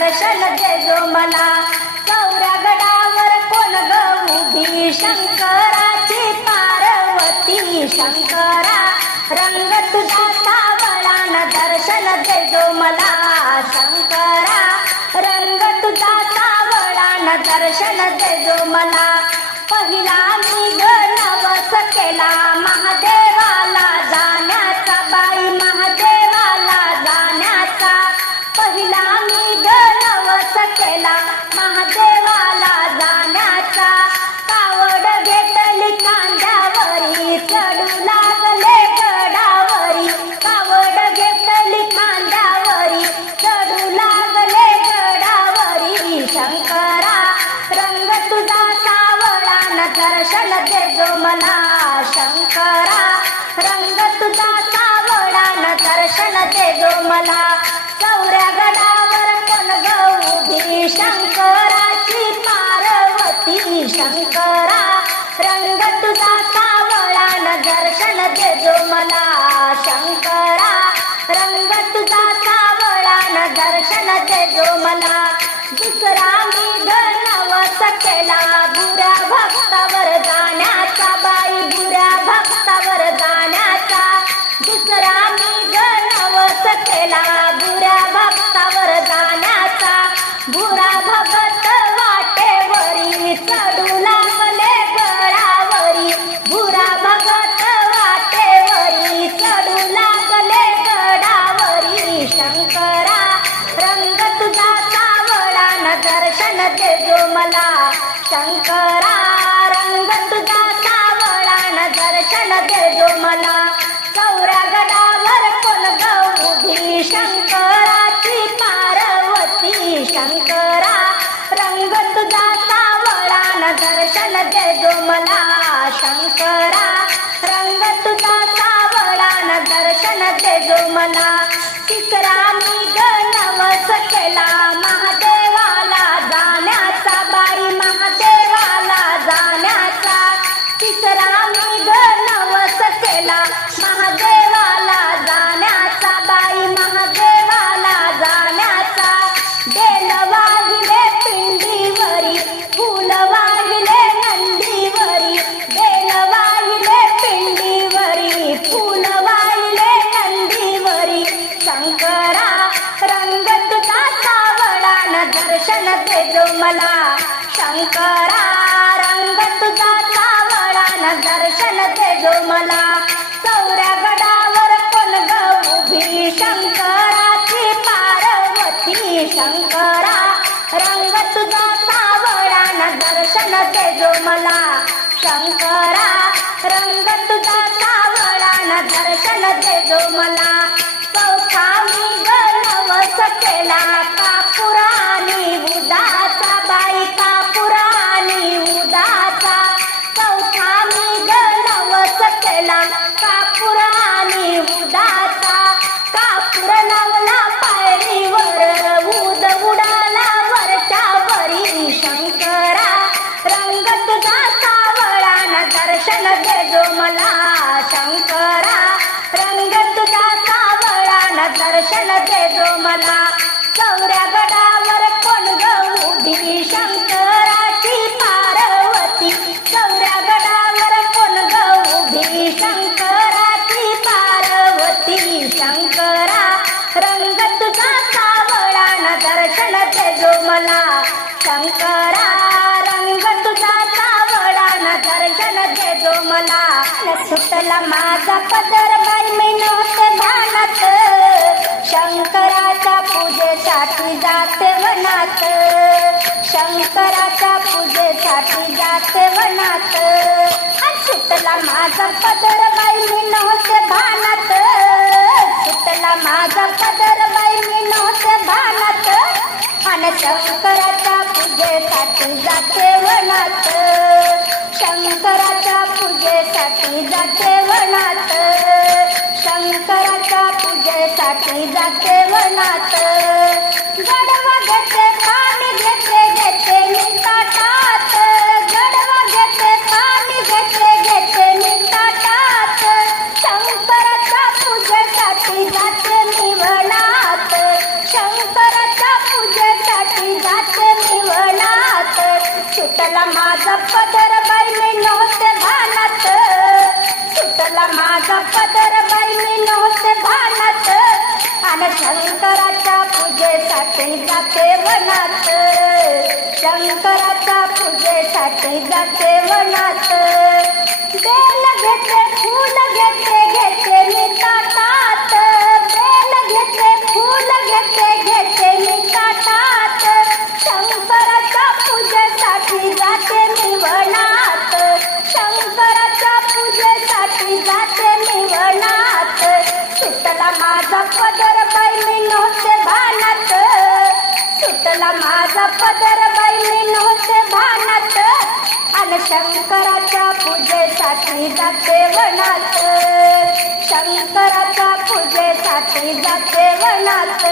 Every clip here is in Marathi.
दर्शन दे जो मला. सौरा गडावर कोण ग उभी? शंकराची पार्वती शंकरा. रंग तुझा सावळान दर्शन दे जो मला. शंकरा रंग तुझा सावळान दर्शन दे जो मला. पहिला मी ग नवसके दे गो मला. चौऱ्या गडावर कोण ग उभी. शंकराची पार्वती शंकरा. रंग तुझा सावळा न दर्शन दे जो मला. शंकरा रंग तुझा सावळा न दर्शन दे जो मला. दुसरा मी नवस केला. बुऱ्या भक्तावर जाण्याचा बाई बुऱ्या भक्तावर जाण्या नवस केला बुऱ्या भक्तावर जाण्याचा. बुरा भगत वाटेवरी चढू लागले गडावरी बुरा भगत वाटेवरी चढू लागले गडावरी शंकरा रंग तुझा सावळा न दर्शन दे जो मला. शंकरा रंग तुझा सावळा न दर्शन दे जो मला. मला शंकरा रंग तुझा सावळान दर्शन दे जो मला. शिकरा मी शंकराची पार्वती शंकरा रंग तुझा सावळान दर्शन दे जो मला. शंकरा रंग तुझा सावळान दर्शन दे जो मला. सुटला माझा पदर बाई मी नव्हते भानात. शंकराच्या पूजेसाठी जाते वनात. शंकराच्या पूजेसाठी जाते वनात. सुटला माझा पदर बाई मी नव्हते भानात. सुटला माझा पदर बाई मी नव्हते भानात. आणि शंकराच्या पूजेसाठी जाते वनात. पूजेसाठी जाते वनात. शंकराच्या पूजेसाठी जाते वनात. गडवा घेते पदर मी नव्हते भानात. आणि शंकराच्या पूजेसाठी जाते वनात. शंकराच्या पूजेसाठी जाते वनात. बेल घेते फूल घेते घेते. शंकराच्या पूजेसाठी जाते वनात?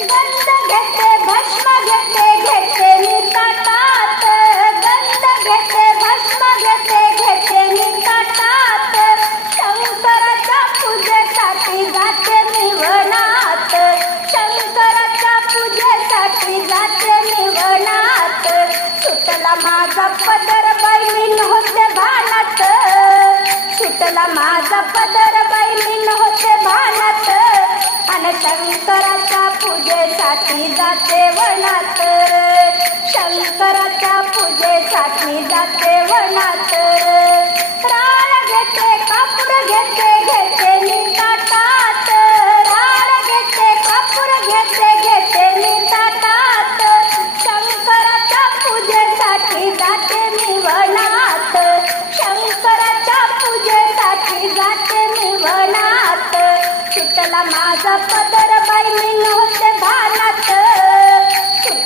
गंध घेते भस्म घेते घेते मी ताटात. गंध घेते भस्म घेते घेते मी ताटात. शंकराच्या पूजेसाठी जाते मी वनात. शंकराच्या पूजेसाठी जाते मी वनात. सुटला माझा पदर बैलीन होते नव्हते भानात. सुटला माझा पदर पूजेसाठी जाते वनात. शंकराच्या पूजेसाठी जाते वनात.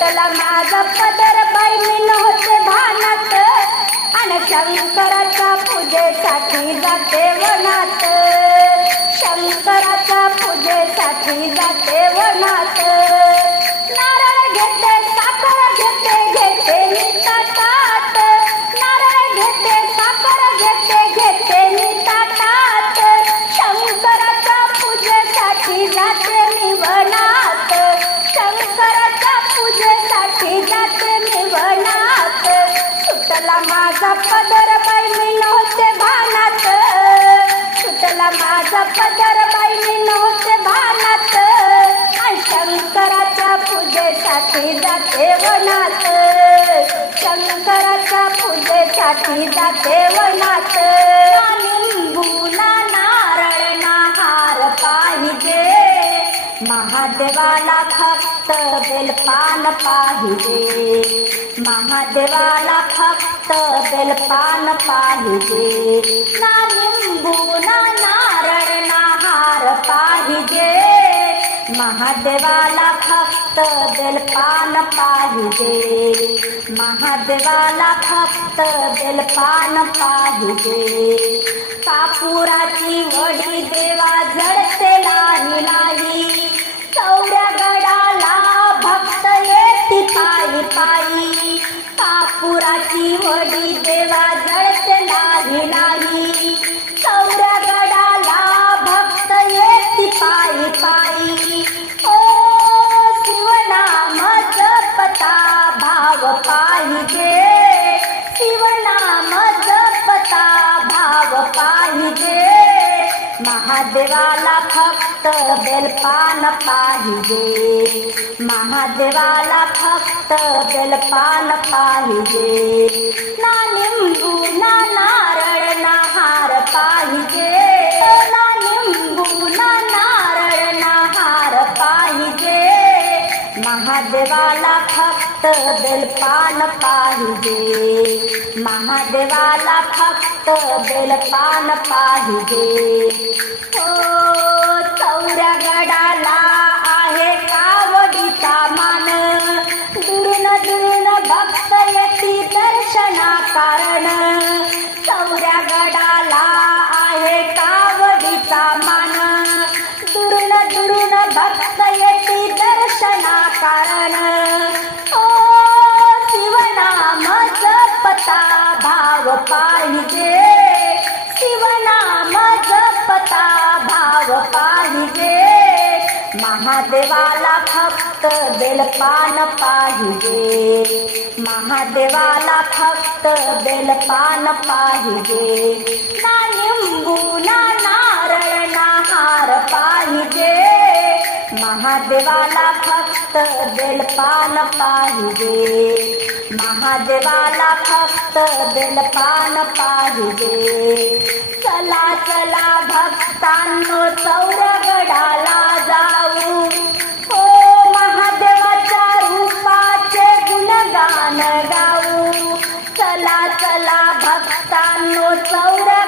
सुटला माझा पदर बाई मी नव्हते भानात. आणि शंकराच्या पूजेसाठी जाते वनात. शंकराच्या पूजेसाठी जाते वनात. नारळ घेते पूजेसाठी जाते वनात. शंकराच्या पूजेसाठी जाते वनात. लिंबूला नारळ नाहार पाहिजे. महादेवाला फक्त बेलपान पाहिजे. महादेवाला फक्त बेलपान पाहिजे. ना लिंबू ना नारळ ना हार पाहिजे. महादेवाला फक्त बेलपान पाहिजे. महादेवाला फक्त बेलपान पाहिजे. कापुराची वडी देवा जडते लाही लाही चौऱ्या गडाला भक्त येते पायी पायी. कापुराची वडी महादेवाला फक्त बेलपान पाहिजे. महादेवाला फक्त बेलपान पाहिजे. ना लिंबू ना नारळ ना हार पाहिजे. ना लिंबू ना नारळ ना हार पाहिजे. महादेवाला फक्त बेलपान पाहिजे. महादेवाला फक्त बेलपान पाहिजे. गडाला आहे कावडीचा मान. दुरून दुरून भक्त येती दर्शना कारण चौऱ्या गडाला आहे कावडीचा मान. दुरून दुरून भक्त येती दर्शना कारण ओ शिवनाम जपता भाव पाहिजे. शिवनाम जपता भाव पाहिजे. महादेवाला फक्त बेलपान पाहिजे. महादेवाला फक्त बेलपान पाहिजे. ना निंबू ना नारळ ना हार पाहिजे. महादेवाला फक्त बेलपान पाहिजे. महादेवाला फक्त बेलपान पाहिजे. चला चला भक्तांनो चौरगडाला जाऊ. ओ महादेवाच्या रूपाचे गुणगान गाऊ. चला चला भक्तांनो चौरगडाला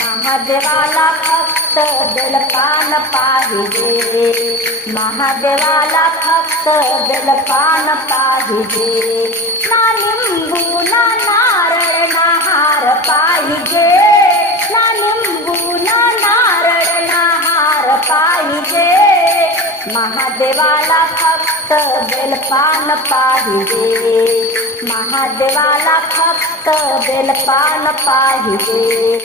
महादेवाला फक्त बेलपान पाहिजे. महादेवाला फक्त बेलपान पाहिजे. ना लिंबू ना नारळ ना हार पाहिजे. ना लिंबू ना नारळ ना हार पाहिजे. महादेवाला फक्त बेलपान पाहिजे. महादेवाला फक्त बेलपान पाहिजे.